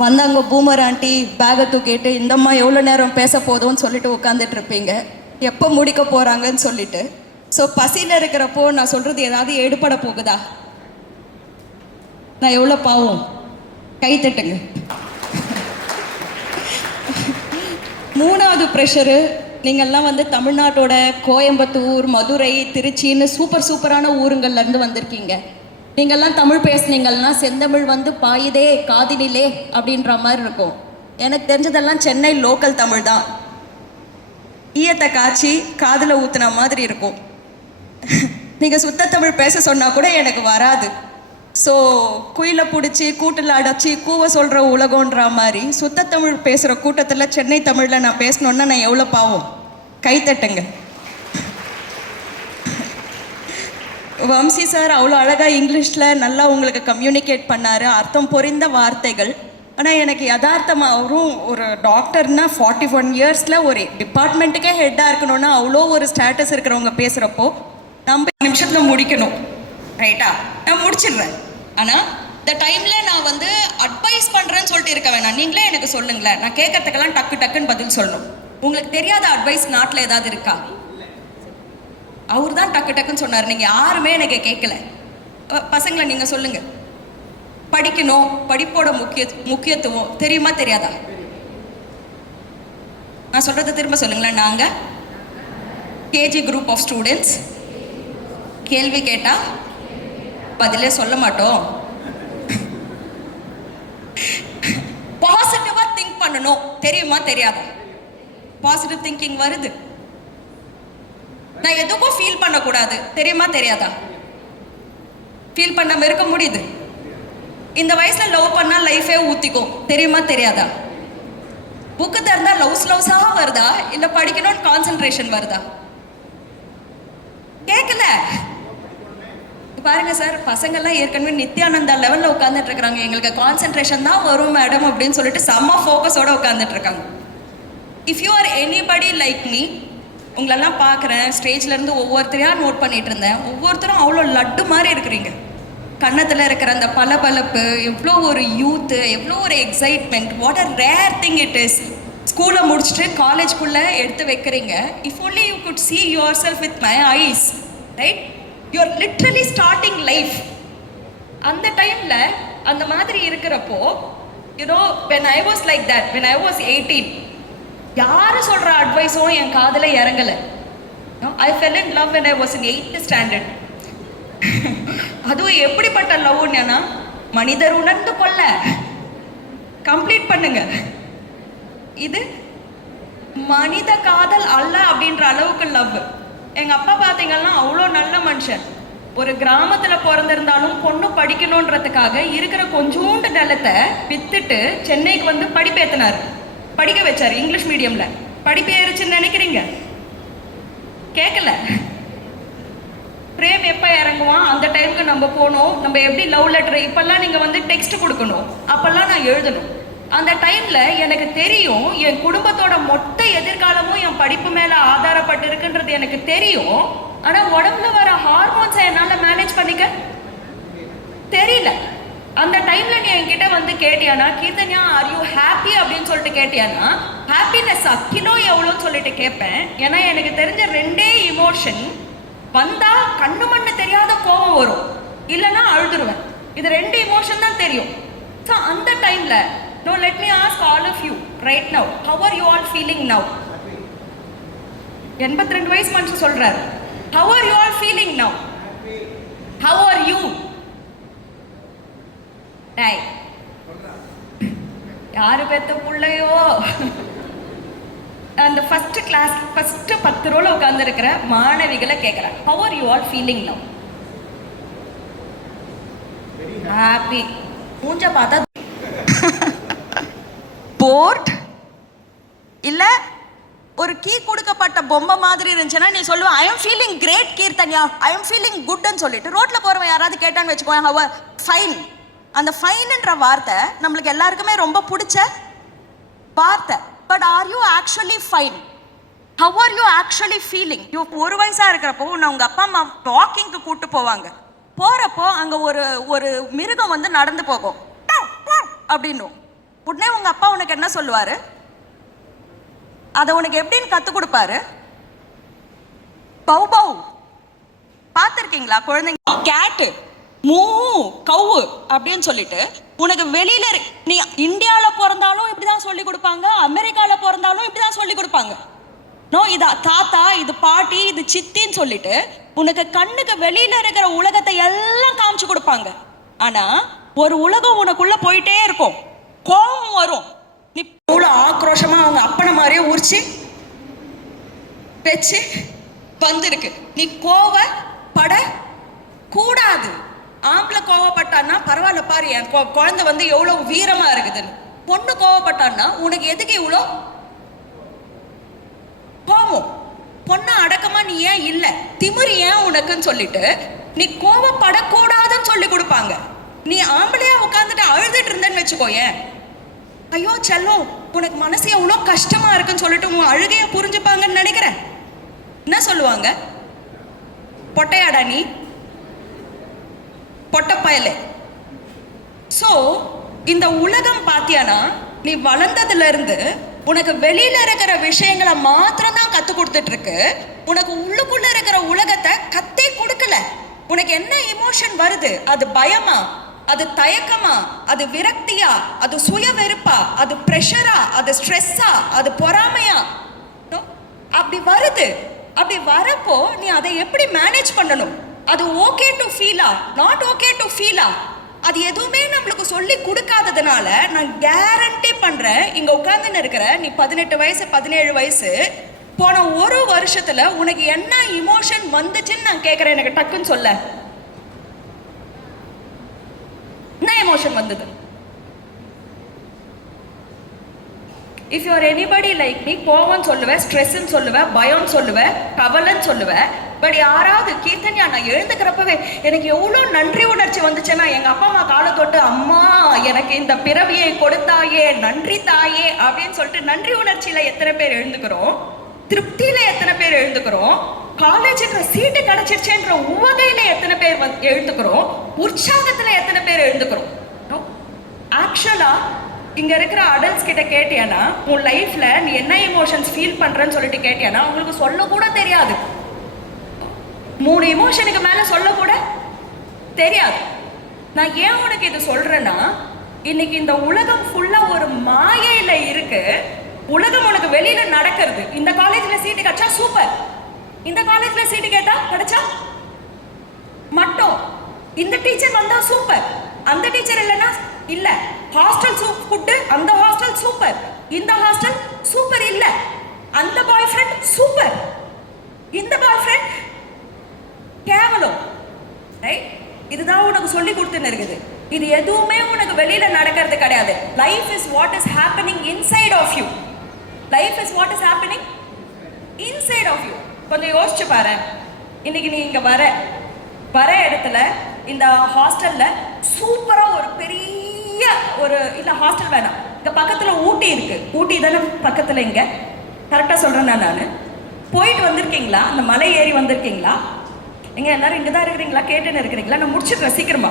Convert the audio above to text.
வந்தாங்க boomer aunty பேகை தூக்கிட்டு இந்தம்மா எவ்வளோ நேரம் பேச போதும்னு சொல்லிட்டு உட்காந்துட்டு இருப்பீங்க, எப்போ முடிக்க போகிறாங்கன்னு சொல்லிட்டு. ஸோ பசியில் இருக்கிறப்போ நான் சொல்கிறது ஏதாவது எடுபட போகுதா? நான் எவ்வளோ பாவம், கை தட்டுங்க. மூணாவது ப்ரெஷரு, நீங்கள்லாம் வந்து தமிழ்நாட்டோட கோயம்புத்தூர், மதுரை, திருச்சின்னு சூப்பரான ஊருங்கள்லேருந்து வந்திருக்கீங்க. நீங்கள்லாம் தமிழ் பேசுனீங்கன்னா செந்தமிழ் வந்து பாயுதே காதினிலே அப்படின்ற மாதிரி இருக்கும். எனக்கு தெரிஞ்சதெல்லாம் சென்னை லோக்கல் தமிழ் தான். ஈயத்தை காய்ச்சி காதில் ஊற்றுன மாதிரி இருக்கும். நீங்கள் சுத்த தமிழ் பேச சொன்னால் கூட எனக்கு வராது. ஸோ குயிலை பிடிச்சி கூட்டில் அடைச்சி கூவ சொல்கிற உலகன்ற மாதிரி சுத்த தமிழ் பேசுகிற கூட்டத்தில் சென்னை தமிழில் நான் பேசணுன்னா நான் எவ்வளோ பாவம், கைத்தட்டுங்க. வம்சி சார் அவ்வளோ அழகாக இங்கிலீஷில் நல்லா உங்களுக்கு கம்யூனிகேட் பண்ணார், அர்த்தம் பொறிந்த வார்த்தைகள். ஆனால் எனக்கு யதார்த்தமாக அவரும் ஒரு டாக்டர்னா 41 இயர்ஸில் ஒரு டிபார்ட்மெண்ட்டுக்கே ஹெட்டாக இருக்கணும்னா அவ்வளோ ஒரு ஸ்டேட்டஸ் இருக்கிறவங்க பேசுகிறப்போ நம்ம நிமிஷத்தில் முடிக்கணும், ரைட்டா? நான் முடிச்சிடுறேன். ஆனால் இந்த டைமில் நான் வந்து அட்வைஸ் பண்ணுறேன்னு சொல்லிட்டு இருக்க வேணாம். நீங்களே எனக்கு சொல்லுங்களேன், நான் கேட்கறதுக்கெல்லாம் டக்குன்னு பதில் சொல்லணும். உங்களுக்கு தெரியாத அட்வைஸ் நாட்டில் ஏதாவது இருக்கா? அவர் தான் டக்குன்னு சொன்னார், நீங்கள் யாருமே எனக்கு கேட்கல. பசங்களை நீங்கள் சொல்லுங்கள், படிக்கணும், படிப்போட முக்கியத்துவம் தெரியுமா தெரியாதா? நான் சொல்கிறத திரும்ப சொல்லுங்களேன். நாங்கள் கேஜி குரூப் ஆஃப் ஸ்டூடெண்ட்ஸ் கேள்வி கேட்டால் பதிலே சொல்ல மாட்டோம். பாசிட்டிவா திங்க் பண்ணணும், தெரியுமா தெரியாதா? பாசிட்டிவ் திங்கிங் வருது. நான் எதுக்கும் ஃபீல் பண்ணக்கூடாது, தெரியுமா தெரியாதா? ஃபீல் பண்ணாம இருக்க முடியுது. இந்த வயசுல லவ் பண்ணா லைஃபே ஊத்திக்கும், தெரியுமா தெரியாதா? புக்கு திறந்தா லவ்ஸா வருதா, இல்ல படிக்கணும்னு கான்சென்ட்ரேஷன் வருதா? கேட்கல. பாருங்க சார், பசங்கள்லாம் ஏற்கனவே நித்யானந்தா லெவலில் உட்காந்துட்டு இருக்கிறாங்க. எங்களுக்கு கான்சென்ட்ரேஷன் தான் வரும் மேடம் அப்படின்னு சொல்லிட்டு செம்ம ஃபோக்கஸோட உட்காந்துட்டு இருக்காங்க. If you are anybody like me, உங்களெல்லாம் பார்க்குறேன், ஸ்டேஜ்லேருந்து ஒவ்வொருத்தரையாக நோட் பண்ணிட்டு இருந்தேன். ஒவ்வொருத்தரும் அவ்வளோ லட்டு மாதிரி இருக்கிறீங்க. கன்னத்தில் இருக்கிற அந்த பளபளப்பு, எவ்வளோ ஒரு யூத்து, எவ்வளோ ஒரு excitement. What a rare thing it is. ஸ்கூலை முடிச்சுட்டு காலேஜ்குள்ளே எடுத்து வைக்கிறீங்க. If only you could see yourself with my eyes, right? You're literally starting life. அந்த டைமில் அந்த மாதிரி இருக்கிறப்போ, you know, when I was like that, when I was 18, யாரு சொல்கிற அட்வைஸும் என் காதில் இறங்கலை. I fell in love when I was in 8th standard. அதுவும் எப்படிப்பட்ட லவ்னா, மனிதர் உணர்ந்து கொள்ள கம்ப்ளீட் பண்ணுங்க. இது மனித காதல் அல்ல அப்படின்ற அளவுக்கு லவ். எங்கள் அப்பா பார்த்தீங்கன்னா அவ்வளோ நல்ல மனுஷன். ஒரு கிராமத்தில் பிறந்திருந்தாலும் பொண்ணு படிக்கணுன்றதுக்காக இருக்கிற கொஞ்சோண்டு நிலத்தை வித்துட்டு சென்னைக்கு வந்து படிப்பேற்றினார், படிக்க வச்சார் இங்கிலீஷ் மீடியமில். படிப்பு ஏறிச்சுன்னு நினைக்கிறீங்க? கேட்கல. பிரேம் எப்போ இறங்குவான் அந்த டைமுக்கு நம்ம போகணும். நம்ம எப்படி லவ் லெட்டர் இப்போல்லாம் நீங்கள் வந்து டெக்ஸ்ட் கொடுக்கணும், அப்போல்லாம் நான் எழுதணும். அந்த டைமில் எனக்கு தெரியும் என் குடும்பத்தோட மொத்த எதிர்காலமும் என் படிப்பு மேலே ஆதாரப்பட்டு இருக்குன்றது எனக்கு தெரியும். ஆனால் உடம்புல வர ஹார்மோன்ஸை என்னால் மேனேஜ் பண்ணிக்க தெரியல. அந்த டைமில் நீ என்கிட்ட வந்து கேட்டியானா, கீர்த்தன்யா ஆர் யூ ஹாப்பி அப்படின்னு சொல்லிட்டு கேட்டியானா, ஹாப்பினஸ் கிலோ எவ்வளோன்னு சொல்லிட்டு கேட்பேன். ஏன்னா எனக்கு தெரிஞ்ச ரெண்டே இமோஷன், வந்தால் கண்ணு மண்ணு தெரியாத கோபம் வரும், இல்லைன்னா அழுதுருவேன். இது ரெண்டு இமோஷன் தான் தெரியும். ஸோ அந்த டைமில், no, let me ask all of you right now, how are you all feeling now? 82 வயசு மனுஷன் சொல்றாரு, how are you all feeling now? How are you? டேய், யாரு பெத்த புள்ளையோ, அந்த ஃபர்ஸ்ட் கிளாஸ் ஃபர்ஸ்ட் 10 ரோல உட்கார்ந்து இருக்கிற மாணவிகளை கேட்கிறேன், how are you all feeling now? Happy. மூஞ்ச பார்த்தா போர்ட் இல்லை ஒரு கீ கொடுக்கப்பட்ட பொம்மை மாதிரி இருந்துச்சுன்னா நீ சொல்லுவேன், I am feeling great Keerthanya, I am feeling குட்னு சொல்லிட்டு ரோட்டில் போகிறவன் யாராவது கேட்டான்னு வச்சுக்கோங்க, ஹவர் ஃபைன். அந்த ஃபைன்ன்ற வார்த்தை நம்மளுக்கு எல்லாருக்குமே ரொம்ப பிடிச்ச வார்த்தை. But are you actually fine? How are you actually feeling? You ஒரு வயசாக இருக்கிறப்போ உன்னை உங்கள் அப்பா அம்மா வாக்கிங்க்கு கூப்பிட்டு போவாங்க. போகிறப்போ அங்கே ஒரு ஒரு மிருகம் வந்து நடந்து போகும் அப்படின்னும். உடனே உங்க அப்பா உனக்கு என்ன சொல்லுவாரு? அதை உனக்கு எப்படின்னு கத்து கொடுப்பாரு? பவு பவு பார்த்துருக்கீங்களா குழந்தைங்க? கேட்டு மூ கவு அப்படின்னு சொல்லிட்டு உனக்கு வெளியில நீ இந்தியாவில் பிறந்தாலும் இப்படிதான் சொல்லி கொடுப்பாங்க, அமெரிக்காவில் பிறந்தாலும் இப்படிதான் சொல்லி கொடுப்பாங்க. நோ, இது தாத்தா, இது பாட்டி, இது சித்தின்னு சொல்லிட்டு உனக்கு கண்ணுக்கு வெளியில இருக்கிற உலகத்தை எல்லாம் காமிச்சு கொடுப்பாங்க. ஆனா ஒரு உலகம் உனக்குள்ள போயிட்டே இருக்கும். கோபம் வரும். நீ இவ்வளோ ஆக்ரோஷமா அவங்க அப்பனை மாதிரியே உரிச்சு வச்சு வந்திருக்கு. நீ கோவப்பட கூடாது. ஆம்பளை கோவப்பட்டான்னா பரவாயில்ல, பாரு என் குழந்தை வந்து எவ்வளவு வீரமா இருக்குதுன்னு. பொண்ணு கோவப்பட்டான்னா உனக்கு எதுக்கு இவ்வளோ கோவம்? பொண்ணு அடக்கமா நீ ஏன் இல்லை, திமிரு ஏன் உனக்குன்னு சொல்லிட்டு நீ கோவப்படக்கூடாதுன்னு சொல்லி கொடுப்பாங்க. நீ ஆம்பளையா உட்காந்துட்டு அழுதுட்டு இருந்தேன்னு வச்சுக்கோயேன், ஐயோ செல்லம் உனக்கு மனசு எவ்வளோ கஷ்டமா இருக்குன்னு சொல்லிட்டு உன் அழுகைய புரிஞ்சுப்பாங்கன்னு நினைக்கிறேன். என்ன சொல்லுவாங்க? பொட்டையாடா நீ, பொட்டப்பயலே. ஸோ இந்த உலகம் பாத்தியானா நீ வளர்ந்ததுல இருந்து உனக்கு வெளியில இருக்கிற விஷயங்களை மாத்திரம் தான் கத்து கொடுத்துட்டு இருக்கு. உனக்கு உள்ளுக்குள்ள இருக்கிற உலகத்தை கத்தே கொடுக்கல. உனக்கு என்ன இமோஷன் வருது? அது பயமா, அது தயக்கமா, அது விரக்தியா, அது சுய வெறுப்பா, அது பிரஷரா, அது ஸ்ட்ரெஸ்ஸா, அது பொறாமையா? அப்படி வருது. அப்படி வரப்போ நீ அதை எப்படி மேனேஜ் பண்ணணும்? அது ஓகே டு ஃபீலா, நாட் ஓகே டு ஃபீலா? அது எதுவுமே நம்மளுக்கு சொல்லி கொடுக்காததுனால நான் கேரண்டி பண்றேன், இங்க உட்கார்ந்துன்னு இருக்கிற நீ 18 வயசு 17 வயசு போன ஒரு வருஷத்துல உனக்கு என்ன இமோஷன் வந்துச்சுன்னு நான் கேட்கிறேன். எனக்கு டக்குன்னு சொல்ல, என்ன எமோஷன் வந்தது? If you are anybody like me, கோவம் சொல்லுவேன், ஸ்ட்ரெஸ்ன்னு சொல்லுவேன், பயம் சொல்லுவேன், கவலைன்னு சொல்லுவேன். பட் யாராவது கீர்த்தன்யா நான் எழுந்துக்கிறப்பவே எனக்கு எவ்வளோ நன்றி உணர்ச்சி வந்துச்சுன்னா, எங்கள் அப்பா அம்மா காலை தொட்டு அம்மா எனக்கு இந்த பிறவியை கொடுத்தாயே, நன்றி தாயே அப்படின்னு சொல்லிட்டு நன்றி உணர்ச்சியில் எத்தனை பேர் எழுந்துக்கிறோம்? திருப்தியில் எத்தனை பேர் எழுந்துக்கிறோம்? காலேஜுக்கு சீட்டு கிடைச்சிருச்சுன்ற உவகையில் எத்தனை பேர் எழுந்துக்கிறோம்? உற்சாகத்தில் எத்தனை பேர் எழுந்துக்கிறோம்? ஆக்சுவலாக இங்கே இருக்கிற அடல்ட்ஸ் கிட்ட கேட்டியானா, உன் லைஃப்ல நீ என்ன எமோஷன்ஸ் ஃபீல் பண்றன்னு சொல்லிட்டு கேட்டியானா உங்களுக்கு சொல்ல கூட தெரியாது. 3 எமோஷனுக்கு மேல சொல்ல கூட தெரியாது. நான் ஏன் உனக்கு இது சொல்றேன்னா, இன்னைக்கு இந்த உலகம் ஃபுல்லா ஒரு மாயையில இருக்கு. உலகம் உனக்கு வெளியில நடக்கிறது. இந்த காலேஜ்ல சீட்டு கிடைச்சா சூப்பர், இந்த காலேஜ்ல சீட்டு கேட்டா கிடைச்சா மட்டும், இந்த டீச்சர் வந்தா சூப்பர், அந்த டீச்சர் இல்லைன்னா இல்ல, ஹாஸ்டல் ஃபுட்டு அந்த ஹாஸ்டல் சூப்பர், இந்த ஹாஸ்டல் சூப்பர் இல்ல, அந்த பாய் ஃப்ரெண்ட் சூப்பர், இந்த பாய் ஃப்ரெண்ட் கேவலம். ரைட்? இதுதான் உனக்கு சொல்லி கொடுத்துன்னு இருக்குது. இது எதுவுமே உனக்கு வெளியில நடக்கிறது கிடையாது. Life is what is happening inside of you. Life is what is happening inside of you. கொஞ்சம் யோசிச்சு பாரு. இன்னைக்கு நீ இங்க வர இடத்துல இந்த ஹாஸ்டல்ல சூப்பரா ஒரு பெரிய ஒரு இல்ல ஹாஸ்டல் வேணாம், இங்க பக்கத்துல ஊட்டி இருக்கு. ஊட்டி தானே பக்கத்துல, இங்க கரெக்டா சொல்றேன்னா நான் போயிட்டு வந்திருக்கீங்களா? அந்த மலை ஏறி வந்திருக்கீங்களா? எங்க எல்லாரும் இங்கதான் இருக்கிறீங்களா? கேட்டுன்னு இருக்கிறீங்களா? நான் முடிச்சிடுறேன் சீக்கிரமா.